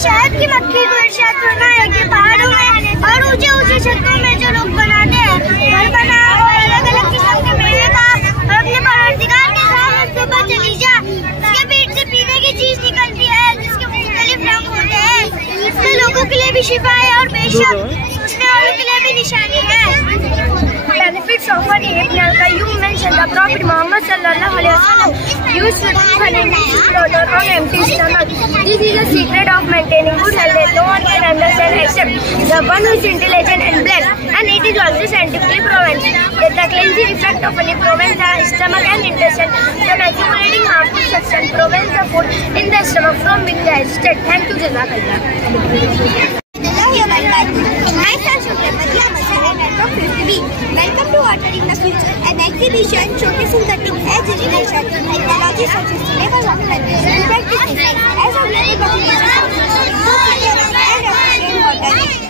शहद की मक्खी को इरशाद फरमाया कि पहाड़ों में और ऊंचे ऊंचे छतों में जो लोग बनाते हैं घर बना और अलग अलग किस्म के मेवे का और अपने परवरदिगार के सामने सुबह चली जा। इसके पेट से पीने की चीज निकलती है जिसके मुख्तलिफ रंग होते हैं। इससे लोगों के लिए भी शिफा है और बेशक सोचने वालों के लिए भी निशानी है। Benefits of honey. Ibn al-Qayyum mentioned the Prophet Muhammad sallallahu alaihi wasallam used to drink honey mixed water on empty stomach. This is the secret of maintaining good health that no one can understand except the one who is intelligent and blessed. And it is also scientifically proven that the cleansing effect of honey prevents the stomach and intestine from accumulating harmful substances, prevents the food in the stomach from being digested. Thank you, Jazakallah. Welcome to Water in the Future, an exhibition showcasing the edge innovation technology such as sustainable water and practices as a way of water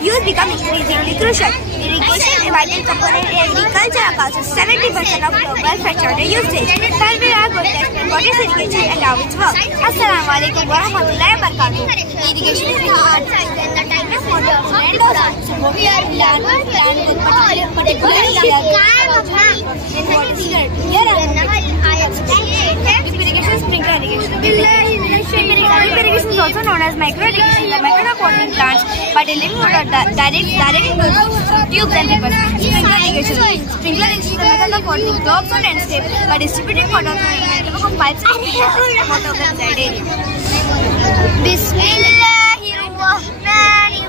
use become increasingly crucial. Irrigation, a vital component in agriculture, causes 70% of global freshwater usage. Here we are going to explain what is irrigation and how it works. Assalamualaikum warahmatullahi wabarakatuh. Irrigation is the art and the type of water and so we are learning particular irrigation, sprinkler irrigation. Drip irrigation is also known as micro irrigation. The method of watering plants by delivering water directly to tubes and rivers. Sprinkler irrigation. Sprinkler irrigation is the method of watering crops or landscape by distributing water from pipes and water over the area. Bismillahirrahmanirrahim.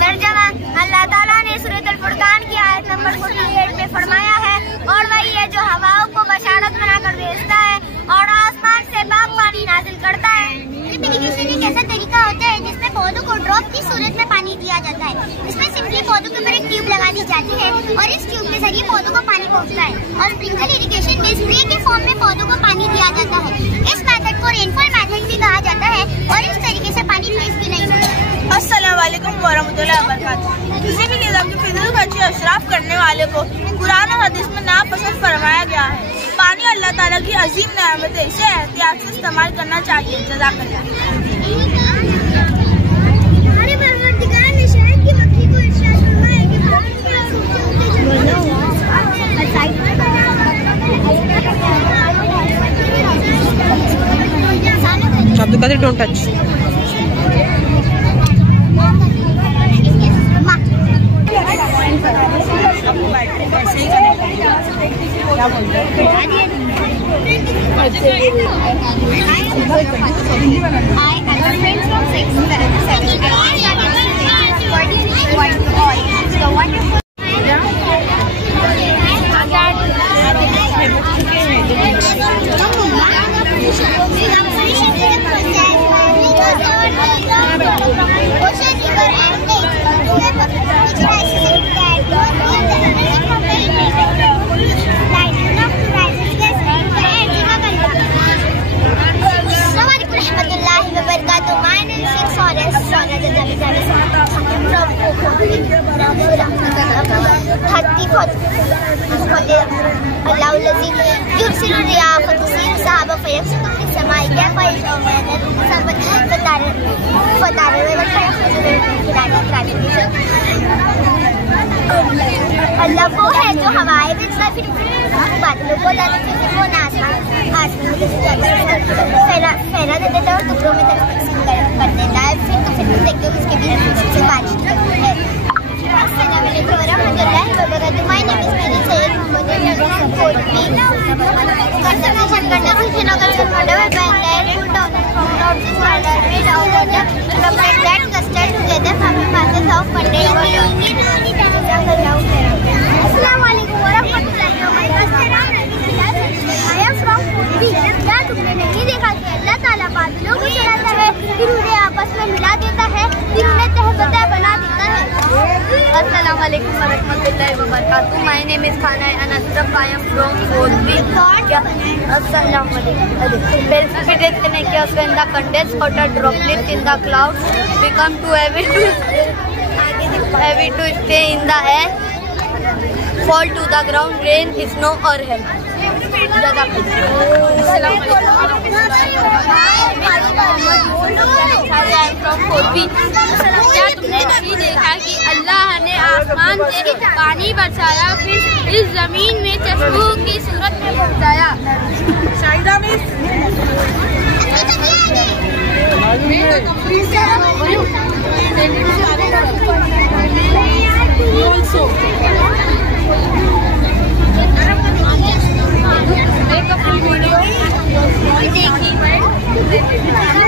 तर्जमा, अल्लाह ताला ने सूरत अल-फुरकान की आयत number 48 में फरमाया है और वही है जो हवाओं को बशारत बनाकर भेजता है और आसमान से पाक पानी नाजिल करता है। ड्रिप इरिगेशन एक ऐसा तरीका होता है जिसमें पौधों को ड्रॉप की सूरत में पानी दिया जाता है। इसमें सिंपली पौधों के ऊपर एक ट्यूब लगा दी जाती है और इस ट्यूब के जरिए पौधों को पानी पहुंचता है और स्प्रिंकलर इरिगेशन में स्प्रे के फॉर्म में पौधों को पानी दिया जाता है। इस मेथड को रेनफॉल मेथड भी कहा जाता है और इस तरीके से पानी वेस्ट भी नहीं होता। अस्सलाम वालेकुम वरहमतुल्लाहि वबरकातुहू। किसी भी किस्म की फिजूल खर्ची और शराब करने वाले को कुरान और हदीस में नापसंद फरमाया गया है। पानी अल्लाह ताला की अजीम नेमत है, इसे एहतियात से इस्तेमाल करना चाहिए। जज़ाकल्लाह। हमारे परवरदिगार ने शहद की मक्खी को इरशाद फरमाया कि Abdul Qadir, don't touch. अल्लाह वो है जो हवाएं भेजता फिर बादलों को लाता फिर वो आसमान फैला देता है और टुकड़ों में तकसीम कर देता है। फिर तुम देखते हो उसके बीच से बारिश निकलती है। अस्सलामुअलैकुम वरहमतुल्लाहि वबरकातुहू। माय नेम इज मेरी सैयद मोहम्मद कंसर्वेशन करना function of control by direct down of this water with all the complete that custard together from passes of content. अस्सलामु अलैकुम वरहमतुल्लाहि वबरकातुहू। आई एम फ्रॉम पूर्वी। क्या तुमने नहीं देखा कि अल्लाह ताला बादलों को चलाता है, फिर उन्हें आपस में मिला देता है, फिर उन्हें तहबता बना देता है और Assalamualaikum warahmatullahi wabarakatuh. My name is Khana Anasraf. I am from 4th B. Assalamualaikum. Precipitation occurs when the condensed water droplets in the clouds become too heavy to stay in the air, fall to the ground, rain, snow or hail. क्या तुमने नहीं देखा कि अल्लाह ने आसमान से पानी बरसाया, फिर इस जमीन में चश्मों की सूरत में पहुँचाया। Shahida miss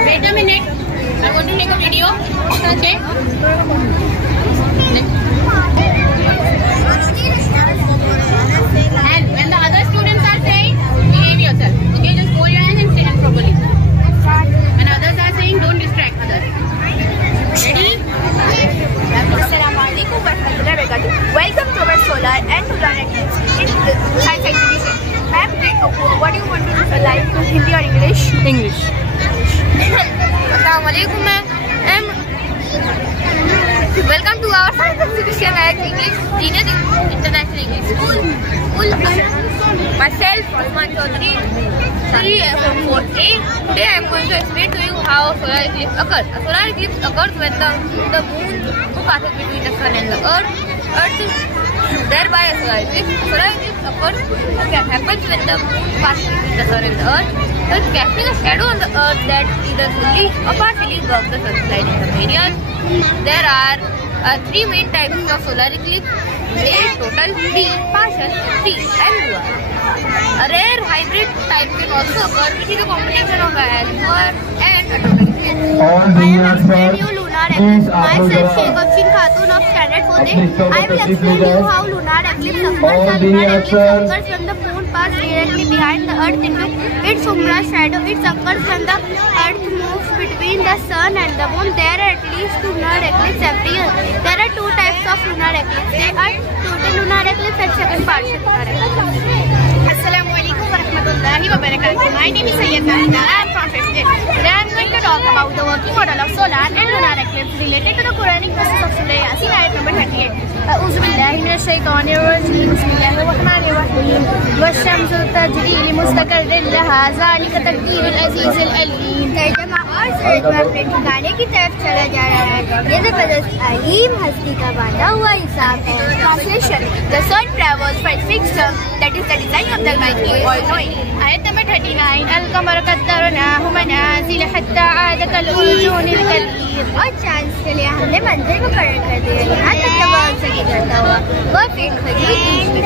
Wait a minute. I want to take a video. Okay. And when the other students are saying, behave yourself. Okay, just hold your hands and stand properly. And others are saying, don't distract others. Ready? Assalamualaikum warahmatullahi wabarakatuh. Welcome to our solar and lunar eclipse science exhibition. Ma'am, what do you want to do? Like Hindi or English? English. Assalamualaikum ma'am. Welcome to our science exhibition at English Senior International English School. Myself, Osman Chaudhary, 3 from 4A. Today I am going to explain to you how a solar eclipse occurs. A solar eclipse occurs when the moon passes between the sun and the earth. Thereby a solar eclipse. A solar eclipse happens when the moon passes between the sun and the earth, thus casting a shadow on the earth that either fully or partially blocks the sunlight in the areas. There are 3 main types of solar eclipse: total, partial, and lunar. A rare hybrid type can also occur, which is a combination of a lunar and a total eclipse. I am explaining you lunar eclipse. Myself, Sheikh Afshin Khatun of Standard 4A. I will explain you how lunar eclipse occurs. The lunar eclipse occurs when the moon passes directly behind the earth into its umbra shadow. It occurs when the earth moves between the sun and the moon. There are at least 2 lunar eclipses every year. There are 2 types of lunar eclipse. They are total lunar eclipse and second partial lunar eclipse. Assalamualaikum warahmatullahi wabarakatuh. My name is Sayyed Nahina. I am from 5th grade. Today I am going to talk about the working model of solar and lunar eclipse related to the Quranic verses of Surah Yasin, ayat number 38. A'udhu billahi minash shaitanir rajim. Bismillahir rahmanir rahim. Wash-shamsu tajri li mustaqarrin laha. Zalika taqdirul azizil alim. तर्जमा और तर्जमा अपने ठिकाने की तरफ चला जा रहा है। ये जबरदस्त अलीम हस्ती का बांधा हुआ हिसाब है। Translation: The sun travels for its fixed term, that is the design of the Almighty all-knowing. Ayat number 39. Al-qamara qaddarnahu manazil hatta aada kal-urjunil qadim. और चांद के लिए हमने मंदिर मुकर्रर कर दिया, यहाँ तक तबाह से गुजरता हुआ वो फिर खजूर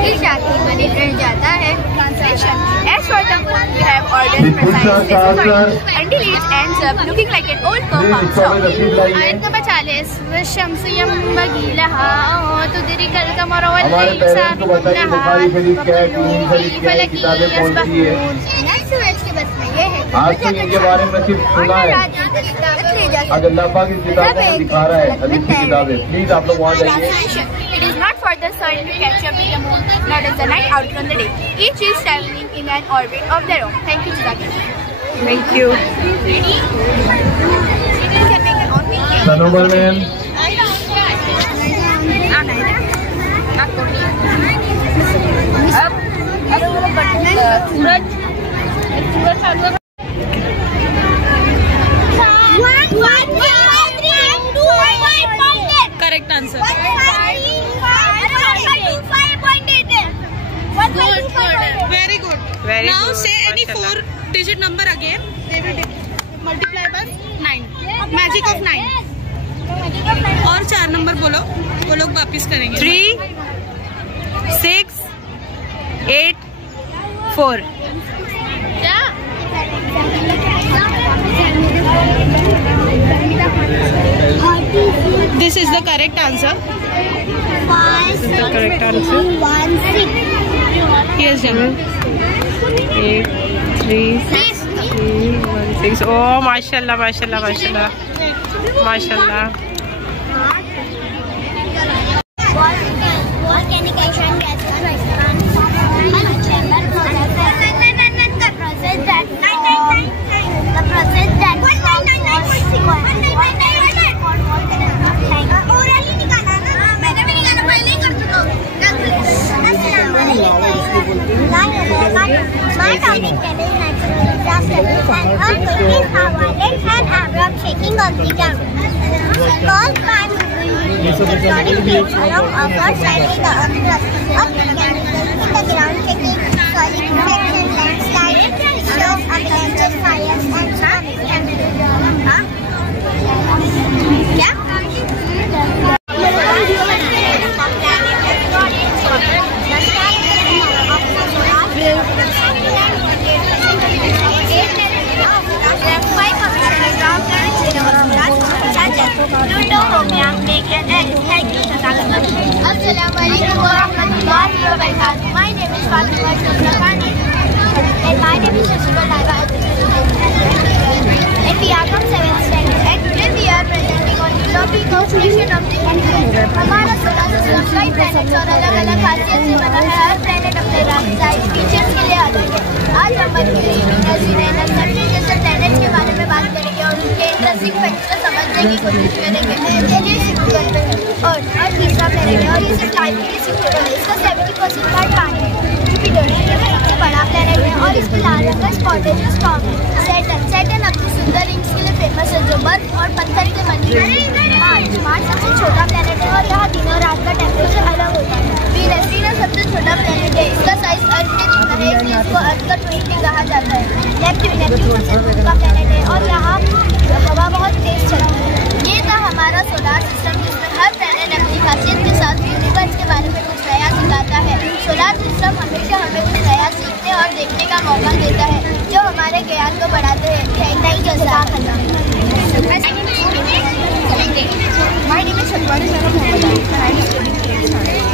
की शाखी बने रह जाता है। Translation: As for the moon, we have ordered precise physics until it ends up looking like an old compound song. Ayat number 40. Wash-shamsu yanbaghi laha an tudrika al-qamara wal-layli sabiqun nahar wa kullun fi falakin yasbahun. सूरज के बस में ये है आज तक इनके बारे में सिर्फ सुना है। आज अल्लाह पाक की किताब में दिखा रहा है, हदीस की किताब है। प्लीज आप लोग वहाँ जाइए। It is not for the sun to catch up with the moon, nor does the night out from the day. Each is traveling in an orbit of their own. Thank you, Jazaki. Thank you. Ready? Students can make an own video. Sanobar ma'am, Correct answer. Very good. Now say any 4-digit number again. They will multiply by 9. Magic of 9. और 4 number बोलो, वो लोग वापिस करेंगे। 3, 6, 8, 4. This is the correct answer. This is the correct answer. Yes, Jana. 8, 3, 1, 6. Oh, mashallah, mashallah, mashallah, mashallah. Volcanication gas My topic name is natural disasters and earthquakes are violent and abrupt shaking of the ground. Caused by tectonic plates along or slightly the earth crust. Earthquake can result in the ground shaking, soil infection, landslides, shows, avalanches, fires and tsunamis can be Assalamualaikum warahmatullahi wabarakatuh. My name is Fatima Shamlakani and my name is Shashika Laiva and we are from 7th standard and today we are presenting on the topic of creation of the universe. हमारा solar system कई planets और अलग-अलग खासियत से बना है। हर planet अपने size features के लिए अलग है। आज हम मरकरी, वीनस, यूरेनस, नेपच्यून जैसे प्लैनेट्स के बारे में बात करेंगे और उनके इंटरेस्टिंग फैक्ट्स को समझने की कोशिश करेंगे। चलिए शुरू करते हैं। और तीसरा प्लैनेट है और ये सिर्फ लाइफ के लिए सूटेबल है। इसका 70% पार्ट पानी है। जुपिटर है, ये सबसे बड़ा प्लैनेट है और इस पर लाल रंग का स्पॉट है जो स्ट्रॉन्ग है। सैटर्न अपनी सुंदर रिंग्स के लिए फेमस है जो बर्फ और पत्थर के बनी है। मार्स सबसे छोटा प्लैनेट है और यहाँ दिन और रात का टेम्परेचर अलग होता है। वीनस सबसे छोटा प्लैनेट है। इसका साइज अर्थ के जितना है इसलिए इसको अर्थ का ट्विन कहा जाता है। नेपच्यून सबसे दूर का प्लैनेट है और यहाँ हवा बहुत तेज चलती है। ये था हमारा सोलार सिस्टम जिसमें हर प्लैनेट अपनी खासियत के साथ यूनिवर्स के बारे में कुछ नया सिखाता है। सोलार सिस्टम हमेशा हमें कुछ नया सीखने और देखने का मौका देता है जो हमारे ज्ञान को बढ़ाते हैं। नहीं जैसा My name is Shatwani Sarah Mohammed and I am studying 8th standard.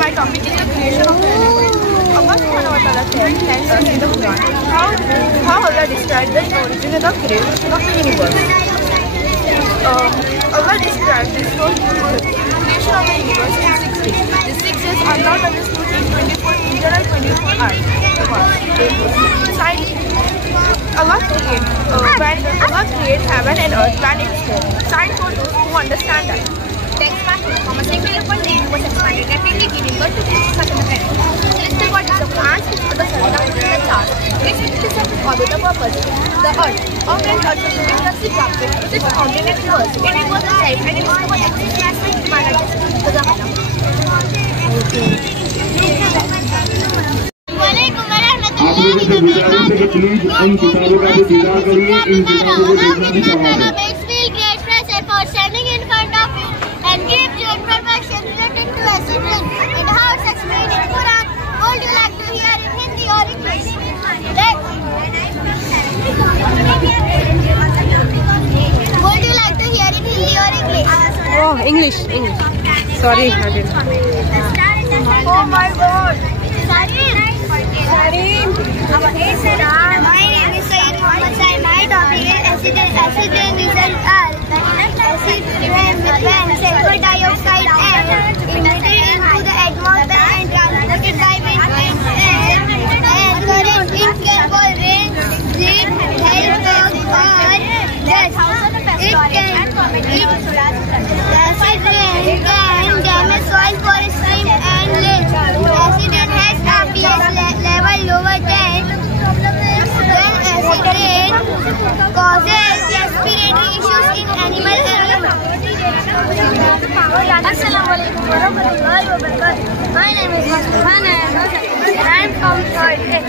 My topic is the creation of planet. Allah Subhanahu wa Ta'ala said, "Thanks us in the Quran." How Allah described the origin of the creation of the universe. Allah described this creation of the universe in 6 days. The 6 days are not understood in 24 literal 24 hours. Allah creates heaven and earth, planets form. Science for those who understand that. Thanks, Master. From a single liquid name was expanded rapidly, giving birth to such a planet. Celestial bodies of plants for the sun, the stars. Its system follow the purpose. The earth. Organ earth is continuously trapped. This founded at first. It was a life and it is what exists as a human. आप लोगों से गुजारिश है कि please इन किताबों का भी दीदार करिए। इन किताबों को देखना भी चाहिए। English. Sorry, I didn't. Oh my God. My name is Sayyid Muhammad Sai. My topic is acid rain results are acid rain when sulfur dioxide and emitted into the atmosphere and transported by wind and current. It can cause rain, sleet, hailstones or dust. Acid rain can damage soil, forest, stream and lakes. Acid rain has a pH level lower than when acid rain causes respiratory issues in animals and humans. Assalamualaikum warahmatullahi wabarakatuh. My name is Musliman and I am from 3rd A.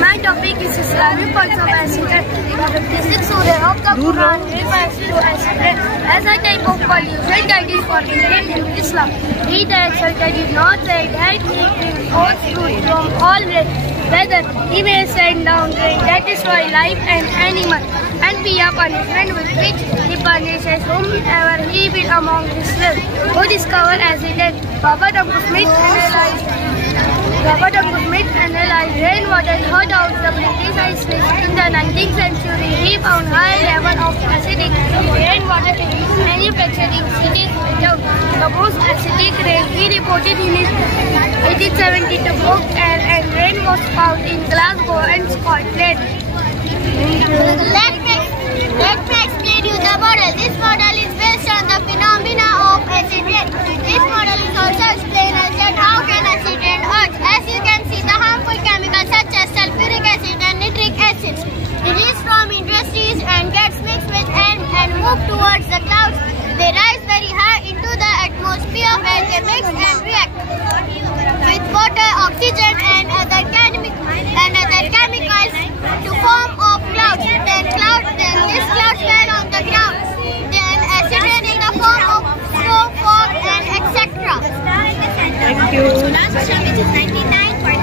My topic is Islamic points of acid rain. The 56th surah of the Quran refers to acid rain as a type of pollution that is forbidden in Islam. He that did not say that he will hold fruit from all weather. He may send down rain that destroy life and animal, and be a punishment with which he punishes whomever he will among his slaves who discover acid rain. Robert W. Smith analyzed rainwater thought out the British in the the 19th century, he found high level of acidic rainwater in manufacturing cities. The most acidic rain he reported in his 1872 book, and rain was found in Glasgow and Scotland. Let me explain you the model. This model is based on the phenomena of acid rain. This model is also explained as that how can acid rain earth. As you can see, the harmful chemicals such as sulfuric acid and nitric acid released from industries and gets mixed with air and move towards the clouds. They rise very high into the atmosphere where they mix and react with water, oxygen and other chemicals to form of clouds. Then this cloud fell on the ground. Then acid rain in the form of snow, fog and etc. Thank you. Last question, which is 99 for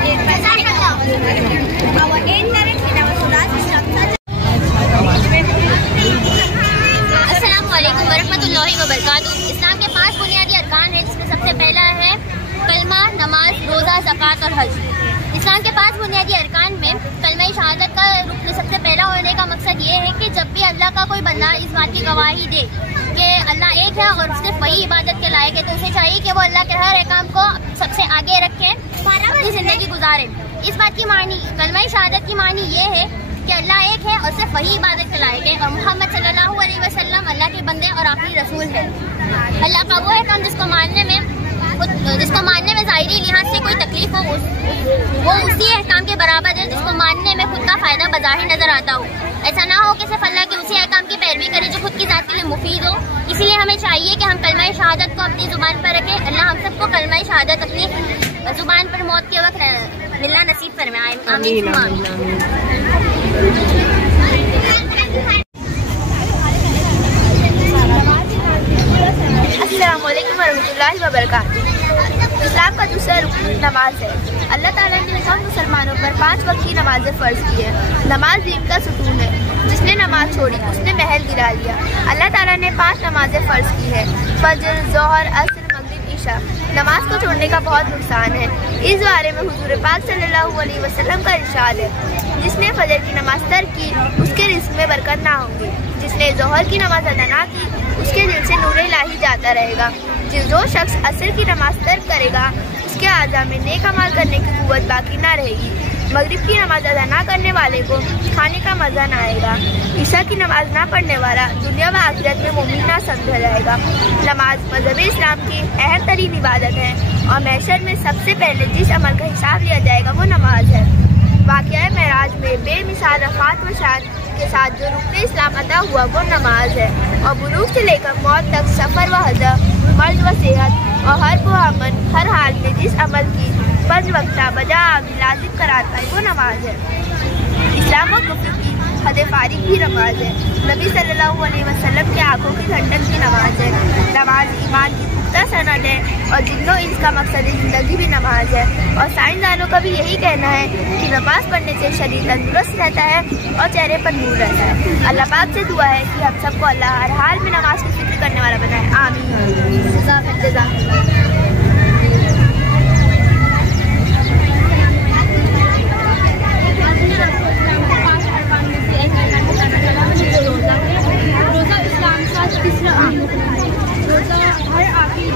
our indirect in our solar system. अस्सलामुअलैकुम वरहमतुल्लाहि वबरकातुहू। इस्लाम के 5 बुनियादी अरकान हैं, जिसमें सबसे पहला है कलमा, नमाज, रोज़ा, ज़कात और हज। इस्लाम के 5 बुनियादी अरकान में कलमा शहादत का रुकन सबसे पहला होने का मकसद ये है कि जब भी अल्लाह का कोई बंदा इस बात की गवाही दे कि अल्लाह एक है और सिर्फ वही इबादत के लायक है, तो उसे चाहिए कि वो अल्लाह के हर अहकाम को सबसे आगे रखें, अपनी ज़िंदगी गुजारें। इस बात की मानी, कलमा शहादत की मानी ये है कि अल्लाह एक है और सिर्फ वही इबादत के लायक है, और मोहम्मद सल्लल्लाहु अलैहि वसल्लम अल्लाह के बंदे और आखिरी रसूल है। अल्लाह का वो है काम जिसको मानने में ज़ाहिरी लिहाज से कोई तकलीफ हो, वो उसी अहकाम के बराबर है जिसको मानने में खुद का फ़ायदा बज़ाहिर नज़र आता हो। ऐसा ना हो कि सिर्फ अल्लाह के उसी अहकाम की पैरवी करें जो खुद की ज़ात के लिए मुफीद हो। इसीलिए हमें चाहिए कि हम कलमा शहादत को अपनी ज़ुबान पर रखें। अल्लाह हम सबको कलमा शहादत अपनी ज़ुबान पर मौत के वक्त मिलना नसीब फरमाए। आमीन। अस्सलामु अलैकुम वरहमतुल्लाहि वबरकातुहू। इस्लाम का दूसरा रुकन नमाज है। अल्लाह ताला ने सब मुसलमानों पर 5 वक्त की नमाजें फ़र्ज की है। नमाज दीन का सुकून है। जिसने नमाज छोड़ी उसने महल गिरा लिया। अल्लाह ताला ने 5 नमाजें फ़र्ज की है, फजर, ज़ोहर, असर, मगरिब, ईशा। नमाज को छोड़ने का बहुत नुकसान है। इस बारे में हुजूर पाक सल्लल्लाहु अलैहि वसल्लम का इरशाद है, जिसने फजर की नमाज तर्क की उसके रिज़्क़ में बरकत ना होगी। जिसने ज़ोहर की नमाज अदा ना की उसके दिल से नूर इलाही जाता रहेगा। जो शख्स असर की नमाज तर्क करेगा उसके आज़ा में नेक अमल करने की कुव्वत बाकी ना रहेगी। मगरिब की नमाज अदा ना करने वाले को खाने का मज़ा ना आएगा। ईशा की नमाज ना पढ़ने वाला दुनिया व आखिरत में मोमिन ना समझा जाएगा। नमाज मज़हब इस्लाम की अहम तरीन इबादत है और महशर में सबसे पहले जिस अमल का हिसाब लिया जाएगा वो नमाज है। वाक़या मेराज में बेमिसाल रफ़ात व शान के साथ जो रुकन इस्लाम अदा हुआ वो नमाज है, और बुलूग से लेकर मौत तक सफ़र व हज़र, मर्द व सेहत और हर अमन हर हाल में जिस अमल की 5 वक्ता बजा लाजिम कराता है वो नमाज है। इस्लाम और कुफ्र की हद फारिग भी नमाज है। नबी सल्लल्लाहु अलैहि वसल्लम के आंखों की ठंडक की नमाज है। नमाज ईमान की पुख्ता सनद है और जिन्नो इसका मकसद ज़िंदगी भी नमाज है। और साइंसदानों का भी यही कहना है कि नमाज पढ़ने से शरीर तंदुरुस्त रहता है और चेहरे पर नूर रहता है। अल्लाह पाक से दुआ है कि हम सबको अल्लाह हर हाल में नमाज की फिक्र करने वाला बनाए। आमीन। रोज़ा इस्लाम का तीसरा रोज़ा हर आखिरी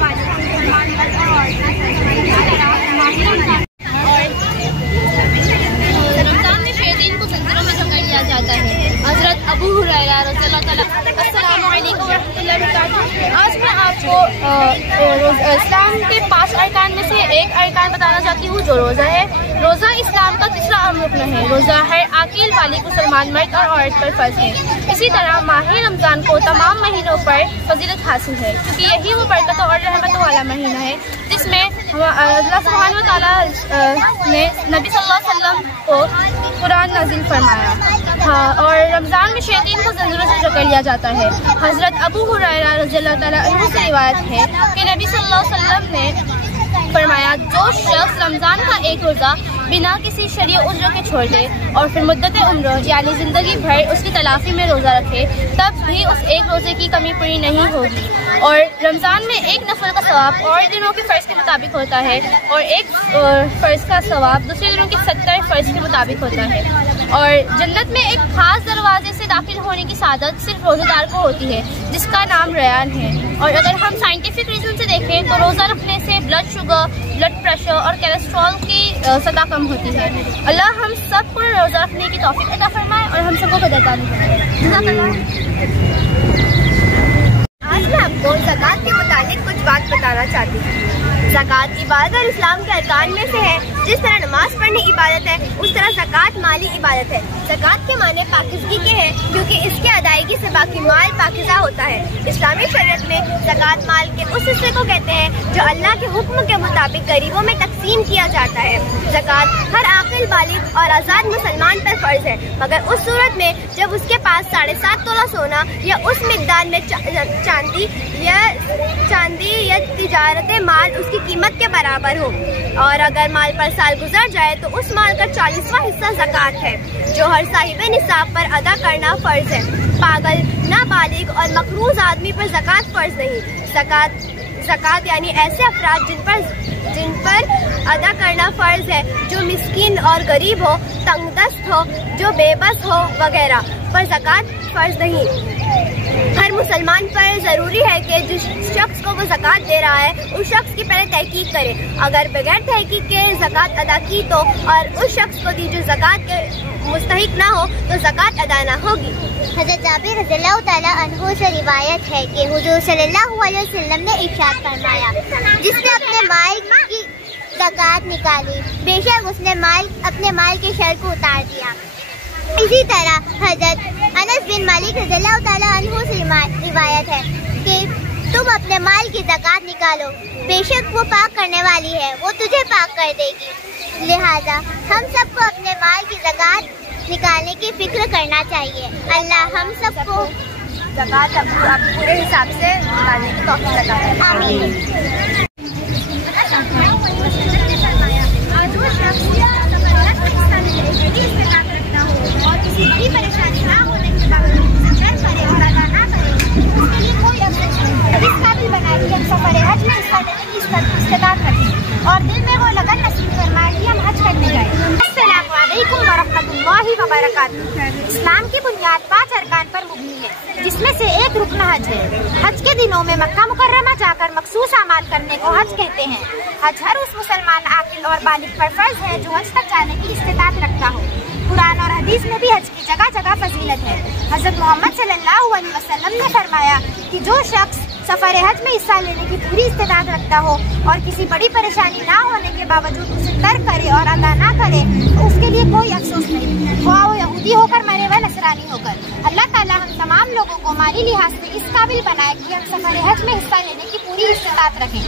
रमज़ान में 6 दिन को जंजीरों में जकड़ लिया जाता है। हज़रत अबू हुरैरा रज़ियल्लाहु ताला अस्सलामु अलैकुम वरहमतुल्लाहि वबरकातुहू। आज मैं आपको इस्लाम के 5 अरकान में से एक अरकान बताना चाहती हूँ जो रोज़ा है। रोज़ा इस्लाम का तीसरा अहम रुकन है। रोज़ा हर आकिल वाली मुसलमान मर्द और औरत पर फ़र्ज़ है। इसी तरह माह रमज़ान को तमाम महीनों पर फजीलत हासिल है, क्योंकि यही वो बरकतों और रहमतों वाला महीना है जिसमें अल्लाह सुब्हानहू व तआला ने नबी सल्लल्लाहु अलैहि वसल्लम को कुरान नाज़िल फरमाया। हाँ, और रमज़ान में 6 दिन को ज़ंजीरों से जकड़ लिया जाता है। हज़रत अबू हुरैरा रज़ियल्लाहु ताला अन्हु से रिवायत है कि नबी सल्लल्लाहु अलैहि वसल्लम ने फरमाया, जो शख्स रमज़ान का एक रोज़ा बिना किसी शरीय उज़्र के छोड़ दे और फिर मुद्दत उम्र यानी ज़िंदगी भर उसकी तलाफ़ी में रोज़ा रखे, तब भी उस एक रोज़े की कमी पूरी नहीं होगी। और रमज़ान में एक नफल का सवाब और दिनों के फ़र्ज़ के मुताबिक होता है और एक फ़र्ज़ का सवाब दूसरे दिनों के 70 फ़र्ज़ के मुताबिक होता है। और जन्नत में एक खास दरवाजे से दाखिल होने की सादत सिर्फ रोज़ेदार को होती है, जिसका नाम रयान है। और अगर हम साइंटिफिक रीज़न से देखें तो रोज़ा रखने से ब्लड शुगर, ब्लड प्रेशर और कोलेस्ट्रॉल की सतह कम होती है। अल्लाह हम सबको रोज़ा रखने की तौफीक अता फरमाए और हम सबको कदरदानी बनाए। आज मैं आपको ज़कात के मुतालिक कुछ बात बताना चाहती हूँ। ज़कात इबादत और इस्लाम के अरकान में से है। जिस तरह नमाज पढ़नी इबादत है, उस तरह ज़कात माली इबादत है। ज़कात के माने पाकिज़गी के हैं, क्योंकि इसके अदायगी से बाकी माल पाकिज़ा होता है। इस्लामी शरीयत में ज़कात माल के उस हिस्से को कहते हैं जो अल्लाह के हुक्म के मुताबिक गरीबों में तकसीम किया जाता है। ज़कात हर आकिल, बालिग और आज़ाद मुसलमान पर फ़र्ज है, मगर उस सूरत में जब उसके पास 7.5 तोला सोना या उस मिकदार में चांदी या तिजारत माल उसकी कीमत के बराबर हो, और अगर माल पर साल गुजर जाए तो उस माल का 40वां हिस्सा ज़कात है, जो हर साहिबे निसाब पर अदा करना फ़र्ज है। पागल, नाबालिग और मकरूज आदमी पर ज़कात फ़र्ज नहीं। ज़कात यानी ऐसे अफराद जिन पर अदा करना फ़र्ज है, जो मिस्कीन और गरीब हो, तंगदस्त हो, जो बेबस हो वगैरह, पर ज़कात फ़र्ज नहीं। हर मुसलमान पर ज़रूरी है कि जिस शख्स को वो ज़कात दे रहा है, उस शख्स की पहले तहकीक करे। अगर बगैर तहकीक के ज़कात अदा की तो और उस शख्स को दी जो ज़कात के मुस्तहिक ना हो, तो ज़कात अदा ना होगी। हज़रत जाबिर रज़ियल्लाहु ताला अन्हु से रिवायत है कि हुज़ूर सल्लल्लाहु अलैहि वसल्लम ने इरशाद फरमाया, जिसने अपने माल की ज़कात निकाली, बेशक उसने अपने माल के शर को उतार दिया। इसी तरह हज़रत अनस बिन मालिक रज़ियल्लाहु ताला अन्हु से रिवायत है कि तुम अपने माल की ज़कात निकालो, बेशक वो पाक करने वाली है, वो तुझे पाक कर देगी। लिहाजा हम सबको अपने माल की ज़कात निकालने की फिक्र करना चाहिए। अल्लाह हम सबको ज़कात पूरे हिसाब से निकालने की तौफीक अता फरमाए। आमीन। और किसी बड़ी परेशानी ना होने के बावजूद डर करे और अदा ना करे, उसके लिए कोई अफसर इस काबिल बनाए कि हम सफर हज में हिस्सा लेने की इस्तेताअत रखें और दिल में वो लगन नसीब फरमाए कि हम हज करने जाएं। अस्सलामु अलैकुम व रहमतुल्लाहि व बरकातुहू। इस्लाम की बुनियाद 5 अरकान पर मुबनी है, जिसमें से एक रुकन हज है। हज के दिनों में मक्का मुकर्रमा जाकर मखसूस अमाल करने को हज कहते हैं। हज हर उस मुसलमान आकिल और बालिग पर फर्ज है जो हज तक जाने की इस्तेताअत रखता हो। कुरान और हदीस में भी हज की जगह जगह फजीलत है। हज़रत मोहम्मद सल्लल्लाहु अलैहि वसल्लम ने फरमाया कि जो शख्स सफ़र हज में हिस्सा लेने की पूरी इस्तेताअत रखता हो और किसी बड़ी परेशानी ना होने के बावजूद उसे तर्क करे और अदा ना करे, तो उसके लिए कोई अफसोस नहीं, वो यहूदी होकर मरे व नसरानी होकर। अल्लाह ताला हम तमाम लोगों को माली लिहाज से इस काबिल बनाए कि हम सफ़र हज में हिस्सा लेने की पूरी इस्तेताअत रखें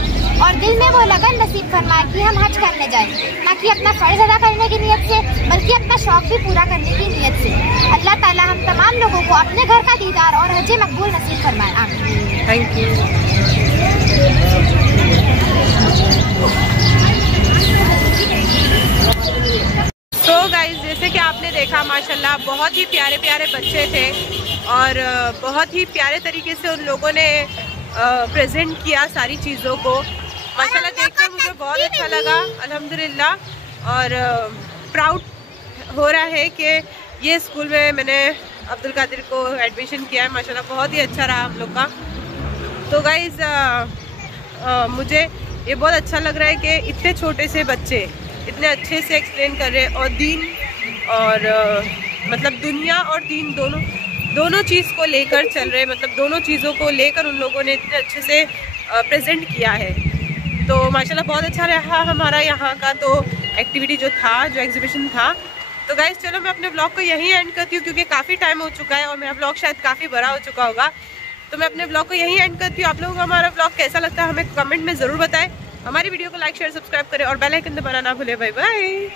और दिल में वो लगन नसीब फरमाए कि हम हज करने जाएं, न कि अपना फ़र्ज अदा करने की नीयत से, बल्कि अपना शौक भी पूरा करने की नीयत से। अल्लाह ताला हम तमाम लोगों को अपने घर का दीदार और हज मकबूल नसीब फरमाए। आमीन। Thank you. तो गाइस, जैसे कि आपने देखा माशाल्लाह बहुत ही प्यारे प्यारे बच्चे थे और बहुत ही प्यारे तरीके से उन लोगों ने प्रेजेंट किया सारी चीज़ों को। माशाल्लाह देखकर मुझे बहुत अच्छा लगा अल्हम्दुलिल्लाह, और प्राउड हो रहा है कि ये स्कूल में मैंने अब्दुल कादिर को एडमिशन किया है। माशाल्लाह बहुत ही अच्छा रहा हम लोग का। तो गाइस मुझे ये बहुत अच्छा लग रहा है कि इतने छोटे से बच्चे इतने अच्छे से एक्सप्लेन कर रहे हैं और दीन और मतलब दुनिया और दीन दोनों चीज़ को लेकर चल रहे हैं, मतलब दोनों चीज़ों को लेकर उन लोगों ने इतने अच्छे से प्रेजेंट किया है। तो माशाल्लाह बहुत अच्छा रहा हमारा यहाँ का तो एक्टिविटी जो एग्जीबिशन था। तो गाइस चलो मैं अपने ब्लॉग को यहीं एंड करती हूँ, क्योंकि काफ़ी टाइम हो चुका है और मेरा ब्लॉग शायद काफ़ी बड़ा हो चुका होगा। तो मैं अपने ब्लॉग को यहीं एंड करती हूँ। आप लोगों को हमारा ब्लॉग कैसा लगता है हमें कमेंट में ज़रूर बताएं। हमारी वीडियो को लाइक शेयर सब्सक्राइब करें और बेल आइकन दबाना ना भूलें। Bye bye.